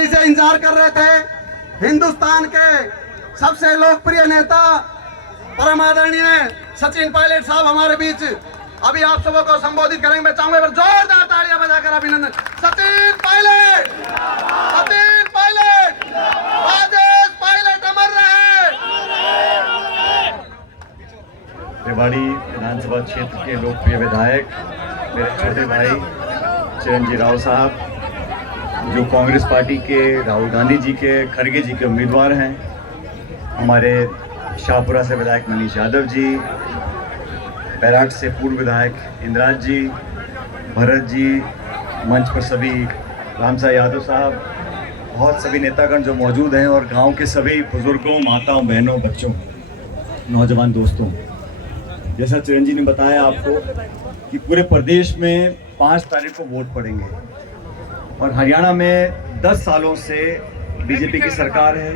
बेसब्री से इंतजार कर रहे थे। हिंदुस्तान के सबसे लोकप्रिय नेता परम आदरणीय सचिन पायलट साहब हमारे बीच अभी आप सबों को संबोधित करेंगे। मैं चाहूंगा जोरदार तालियां बजाकर अभिनंदन। सचिन पायलट, सचिन पायलट, राजेश पायलट अमर रहे। रेवाड़ी विधानसभा क्षेत्र के लोकप्रिय विधायक मेरे छोटे भाई चिरंजीव राव साहब, जो कांग्रेस पार्टी के राहुल गांधी जी के खड़गे जी के उम्मीदवार हैं, हमारे शाहपुरा से विधायक मनीष यादव जी, बैराट से पूर्व विधायक इंद्राज जी, भरत जी, मंच पर सभी रामसा यादव साहब, बहुत सभी नेतागण जो मौजूद हैं, और गांव के सभी बुजुर्गों, माताओं, बहनों, बच्चों, नौजवान दोस्तों। जैसा चिरंजीव ने बताया आपको कि पूरे प्रदेश में 5 तारीख को वोट पड़ेंगे और हरियाणा में 10 सालों से बीजेपी की सरकार है,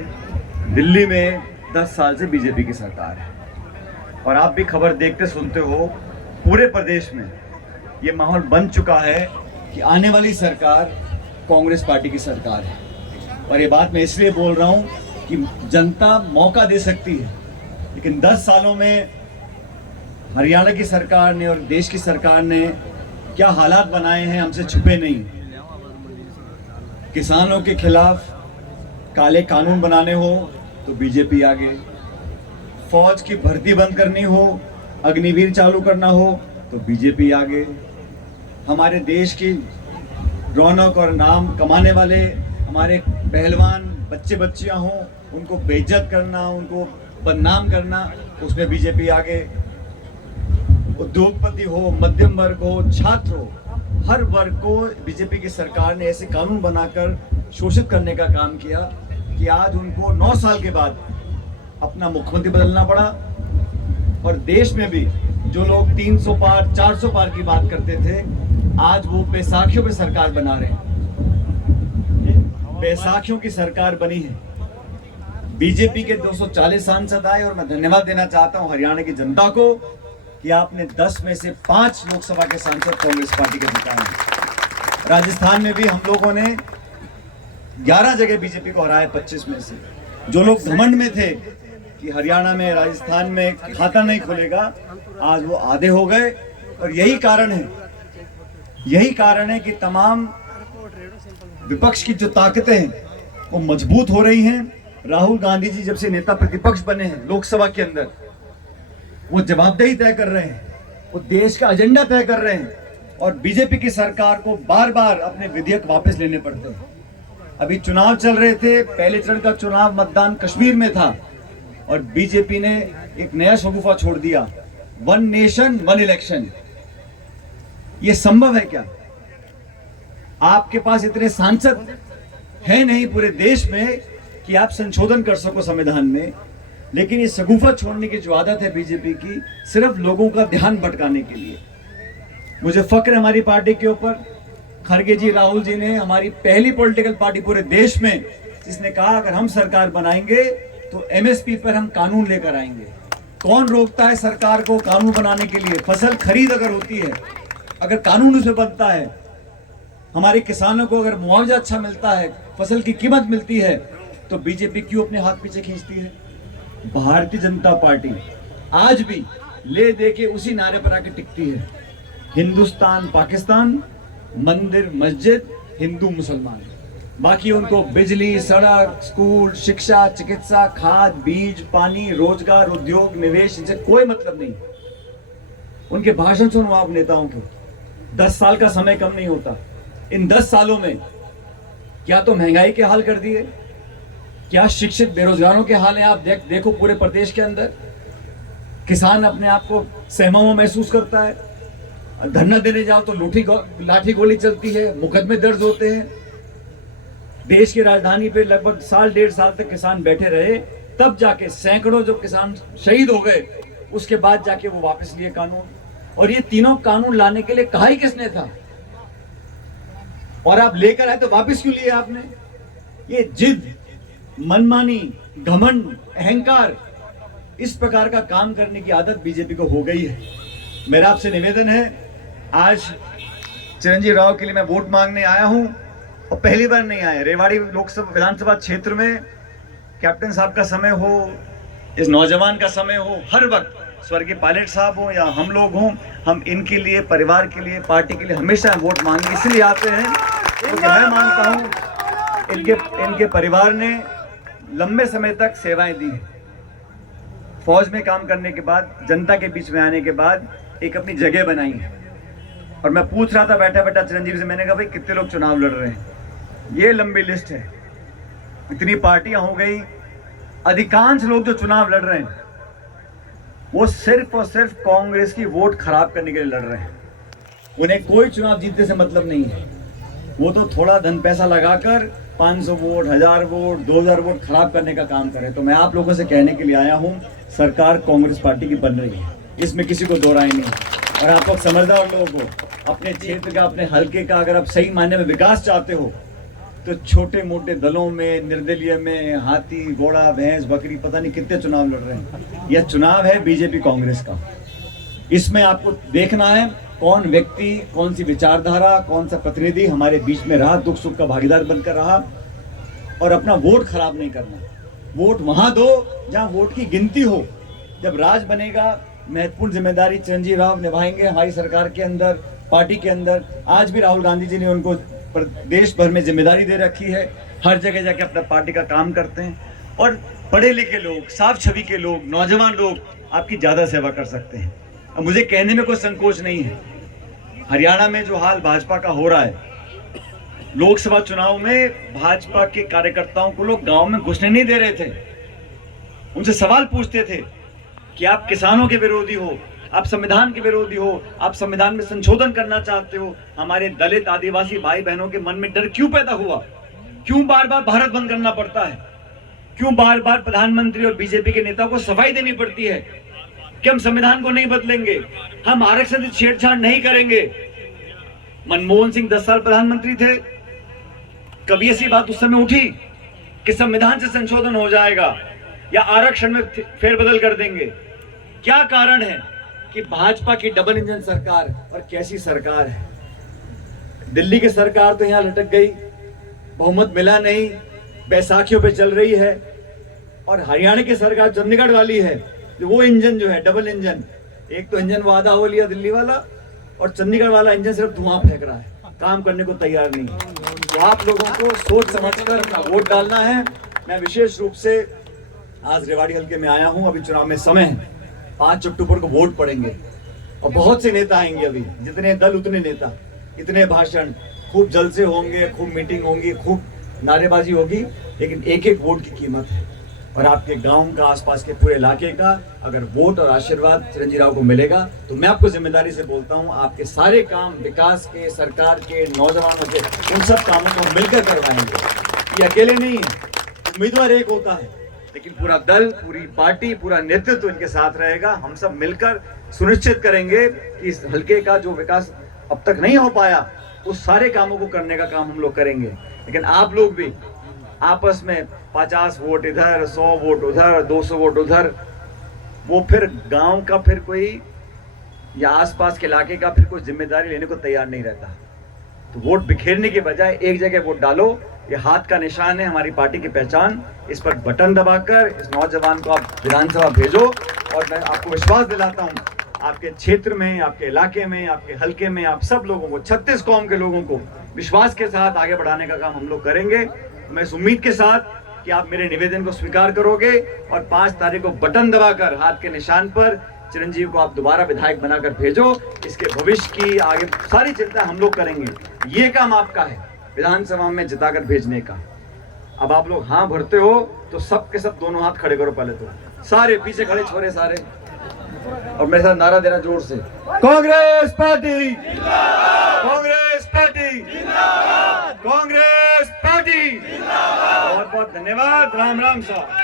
दिल्ली में 10 साल से बीजेपी की सरकार है, और आप भी खबर देखते सुनते हो पूरे प्रदेश में ये माहौल बन चुका है कि आने वाली सरकार कांग्रेस पार्टी की सरकार है। और ये बात मैं इसलिए बोल रहा हूँ कि जनता मौका दे सकती है, लेकिन 10 सालों में हरियाणा की सरकार ने और देश की सरकार ने क्या हालात बनाए हैं हमसे छुपे नहीं। किसानों के खिलाफ काले कानून बनाने हो तो बीजेपी आगे, फौज की भर्ती बंद करनी हो, अग्निवीर चालू करना हो तो बीजेपी आगे, हमारे देश की रौनक और नाम कमाने वाले हमारे पहलवान बच्चे बच्चियां हों, उनको बेइज्जत करना, उनको बदनाम करना, उसमें बीजेपी आगे। उद्योगपति हो, मध्यम वर्ग हो, छात्र हो, हर वर्ग को बीजेपी की सरकार ने ऐसे कानून बनाकर शोषित करने का काम किया कि आज उनको 9 साल के बाद अपना मुख्यमंत्री बदलना पड़ा। और देश में भी जो लोग 300 पार 400 पार की बात करते थे, आज वो बैसाखियों पे सरकार बना रहे हैं। बैसाखियों की सरकार बनी है। बीजेपी के 240 सांसद आए, और मैं धन्यवाद देना चाहता हूं हरियाणा की जनता को कि आपने 10 में से 5 लोकसभा के सांसद कांग्रेस पार्टी के जिताए हैं। राजस्थान में भी हम लोगों ने 11 जगह बीजेपी को हराया 25 में से। जो लोग घमंड में थे कि हरियाणा में, राजस्थान में खाता नहीं खुलेगा, आज वो आधे हो गए। और यही कारण है कि तमाम विपक्ष की जो ताकतें हैं वो मजबूत हो रही हैं। राहुल गांधी जी जब से नेता प्रतिपक्ष बने हैं लोकसभा के अंदर, वो जवाबदेही तय कर रहे हैं, वो देश का एजेंडा तय कर रहे हैं, और बीजेपी की सरकार को बार बार अपने विधेयक वापस लेने पड़ते हैं। अभी चुनाव चल रहे थे, पहले चरण का चुनाव मतदान कश्मीर में था, और बीजेपी ने एक नया शगुफा छोड़ दिया, 1 नेशन 1 इलेक्शन। ये संभव है क्या? आपके पास इतने सांसद है नहीं पूरे देश में कि आप संशोधन कर सको संविधान में, लेकिन ये शगुफा छोड़ने की जो आदत है बीजेपी की, सिर्फ लोगों का ध्यान भटकाने के लिए। मुझे फक्र है हमारी पार्टी के ऊपर। खड़गे जी, राहुल जी ने, हमारी पहली पॉलिटिकल पार्टी पूरे देश में जिसने कहा अगर हम सरकार बनाएंगे तो एमएसपी पर हम कानून लेकर आएंगे। कौन रोकता है सरकार को कानून बनाने के लिए? फसल खरीद अगर होती है, अगर कानून उसमें बनता है, हमारे किसानों को अगर मुआवजा अच्छा मिलता है, फसल की कीमत मिलती है, तो बीजेपी क्यों अपने हाथ पीछे खींचती है? भारतीय जनता पार्टी आज भी ले दे के उसी नारे पर आके टिकती है, हिंदुस्तान पाकिस्तान, मंदिर मस्जिद, हिंदू मुसलमान। बाकी उनको बिजली, सड़क, स्कूल, शिक्षा, चिकित्सा, खाद, बीज, पानी, रोजगार, उद्योग, निवेश, इनसे कोई मतलब नहीं। उनके भाषण सुनो आप नेताओं के, 10 साल का समय कम नहीं होता। इन 10 सालों में क्या तो महंगाई के हाल कर दिए, क्या शिक्षित बेरोजगारों के हाल हैं। आप देखो पूरे प्रदेश के अंदर किसान अपने आप को सहमा हुआ महसूस करता है, धरना देने जाओ तो लाठी गोली चलती है, मुकदमे दर्ज होते हैं। देश की राजधानी पे लगभग 1.5 साल तक किसान बैठे रहे, तब जाके सैकड़ों जो किसान शहीद हो गए, उसके बाद जाके वो वापस लिए कानून। और ये तीनों कानून लाने के लिए कहा ही किसने था? और आप लेकर आए तो वापस क्यों लिए आपने? ये जिद, मनमानी, घमंड, अहंकार, इस प्रकार का काम करने की आदत बीजेपी को हो गई है। मेरा आपसे निवेदन है, आज चिरंजीव राव के लिए मैं वोट मांगने आया हूं, और पहली बार नहीं आए। रेवाड़ी लोकसभा विधानसभा क्षेत्र में कैप्टन साहब का समय हो, इस नौजवान का समय हो, हर वक्त स्वर्गीय पायलट साहब हो या हम लोग हों, हम इनके लिए, परिवार के लिए, पार्टी के लिए हमेशा वोट मांगने इसलिए आते हैं क्योंकि मैं मानता हूँ इनके परिवार ने लंबे समय तक सेवाएं दी। फौज में काम करने के बाद, जनता के बीच में आने के बाद एक अपनी जगह बनाई है। और मैं पूछ रहा था बैठा बैठा चिरंजीवी से, मैंने कहा भाई कितने लोग चुनाव लड़ रहे हैं? ये लंबी लिस्ट है, इतनी पार्टियां हो गई। अधिकांश लोग जो चुनाव लड़ रहे हैं वो सिर्फ और सिर्फ कांग्रेस की वोट खराब करने के लिए लड़ रहे हैं। उन्हें कोई चुनाव जीतने से मतलब नहीं है। वो तो थोड़ा धन पैसा लगाकर 500 वोट, 1000 वोट, 2000 वोट खराब करने का काम करें। तो मैं आप लोगों से कहने के लिए आया हूं, सरकार कांग्रेस पार्टी की बन रही है, इसमें किसी को दो राय नहीं। और आप लोग समझदार लोगों को अपने क्षेत्र का, अपने हल्के का अगर आप सही मायने में विकास चाहते हो तो छोटे मोटे दलों में, निर्दलीय में हाथी, घोड़ा, भैंस, बकरी, पता नहीं कितने चुनाव लड़ रहे हैं। यह चुनाव है बीजेपी कांग्रेस का। इसमें आपको देखना है कौन व्यक्ति, कौन सी विचारधारा, कौन सा प्रतिनिधि हमारे बीच में रहा, दुख सुख का भागीदार बनकर रहा। और अपना वोट खराब नहीं करना। वोट वहां दो जहां वोट की गिनती हो। जब राज बनेगा, महत्वपूर्ण जिम्मेदारी चिरंजीवी राव निभाएंगे हमारी सरकार के अंदर, पार्टी के अंदर। आज भी राहुल गांधी जी ने उनको देश भर में जिम्मेदारी दे रखी है, हर जगह जाके अपना पार्टी का काम करते हैं। और पढ़े लिखे लोग, साफ छवि के लोग, नौजवान लोग आपकी ज्यादा सेवा कर सकते हैं। अब मुझे कहने में कोई संकोच नहीं है, हरियाणा में जो हाल भाजपा का हो रहा है, लोकसभा चुनाव में भाजपा के कार्यकर्ताओं को लोग गांव में घुसने नहीं दे रहे थे। उनसे सवाल पूछते थे कि आप किसानों के विरोधी हो, आप संविधान के विरोधी हो, आप संविधान में संशोधन करना चाहते हो। हमारे दलित आदिवासी भाई बहनों के मन में डर क्यों पैदा हुआ? क्यों बार बार भारत बंद करना पड़ता है? क्यों बार बार प्रधानमंत्री और बीजेपी के नेता को सफाई देनी पड़ती है कि हम संविधान को नहीं बदलेंगे, हम आरक्षण से छेड़छाड़ नहीं करेंगे? मनमोहन सिंह 10 साल प्रधानमंत्री थे, कभी ऐसी बात उस समय उठी कि संविधान से संशोधन हो जाएगा या आरक्षण में फेरबदल कर देंगे? क्या कारण है कि भाजपा की डबल इंजन सरकार, और कैसी सरकार है। दिल्ली की सरकार तो यहां लटक गई, बहुमत मिला नहीं, बैसाखियों पे चल रही है। और हरियाणा की सरकार चंडीगढ़ वाली है, जो वो इंजन जो है डबल इंजन, एक तो इंजन वादा हो लिया दिल्ली वाला, और चंडीगढ़ वाला इंजन सिर्फ धुआं फेंक रहा है, काम करने को तैयार नहीं। तो आप लोगों को सोच समझकर अपना वोट डालना है। मैं विशेष रूप से आज रेवाड़ी हल्के में आया हूं। अभी चुनाव में समय है, 5 अक्टूबर को वोट पड़ेंगे और बहुत से नेता आएंगे। अभी जितने दल उतने नेता, इतने भाषण, खूब जलसे होंगे, खूब मीटिंग होंगी, खूब नारेबाजी होगी, लेकिन एक एक वोट की कीमत है। और आपके गांव का, आसपास के पूरे इलाके का अगर वोट और आशीर्वाद चिरंजीवी राव को मिलेगा तो मैं आपको जिम्मेदारी से बोलता हूं, आपके सारे काम विकास के, सरकार के, नौजवानों के, उन सब कामों को हम मिलकर करवाएंगे। ये अकेले नहीं है, उम्मीदवार एक होता है, लेकिन पूरा दल, पूरी पार्टी, पूरा नेतृत्व इनके साथ रहेगा। हम सब मिलकर सुनिश्चित करेंगे कि इस हल्के का जो विकास अब तक नहीं हो पाया, उस सारे कामों को करने का काम हम लोग करेंगे। लेकिन आप लोग भी आपस में 50 वोट इधर, 100 वोट उधर, 200 वोट उधर, वो फिर गांव का फिर कोई या आसपास के इलाके का फिर कोई जिम्मेदारी लेने को तैयार नहीं रहता। तो वोट बिखेरने के बजाय एक जगह वोट डालो। ये हाथ का निशान है हमारी पार्टी की पहचान। इस पर बटन दबाकर इस नौजवान को आप विधानसभा भेजो। और मैं आपको विश्वास दिलाता हूँ, आपके क्षेत्र में, आपके इलाके में, आपके हल्के में, आप सब लोगों को, 36 कौम के लोगों को विश्वास के साथ आगे बढ़ाने का काम हम लोग करेंगे। मैं इस उम्मीद के साथ कि आप मेरे निवेदन को स्वीकार करोगे और 5 तारीख को बटन दबाकर हाथ के निशान पर चिरंजीवी को आप दोबारा विधायक बनाकर भेजो। इसके भविष्य की आगे सारी चिंता हम लोग करेंगे। ये काम आपका है, विधानसभा में जिताकर भेजने का। अब आप लोग हाँ भरते हो तो सब के सब दोनों हाथ खड़े करो पहले तो, सारे पीछे खड़े छोरे सारे, और मेरे साथ नारा देना जोर से, Congress party, Congress party, Congress party. बहुत बहुत धन्यवाद। राम राम साहब।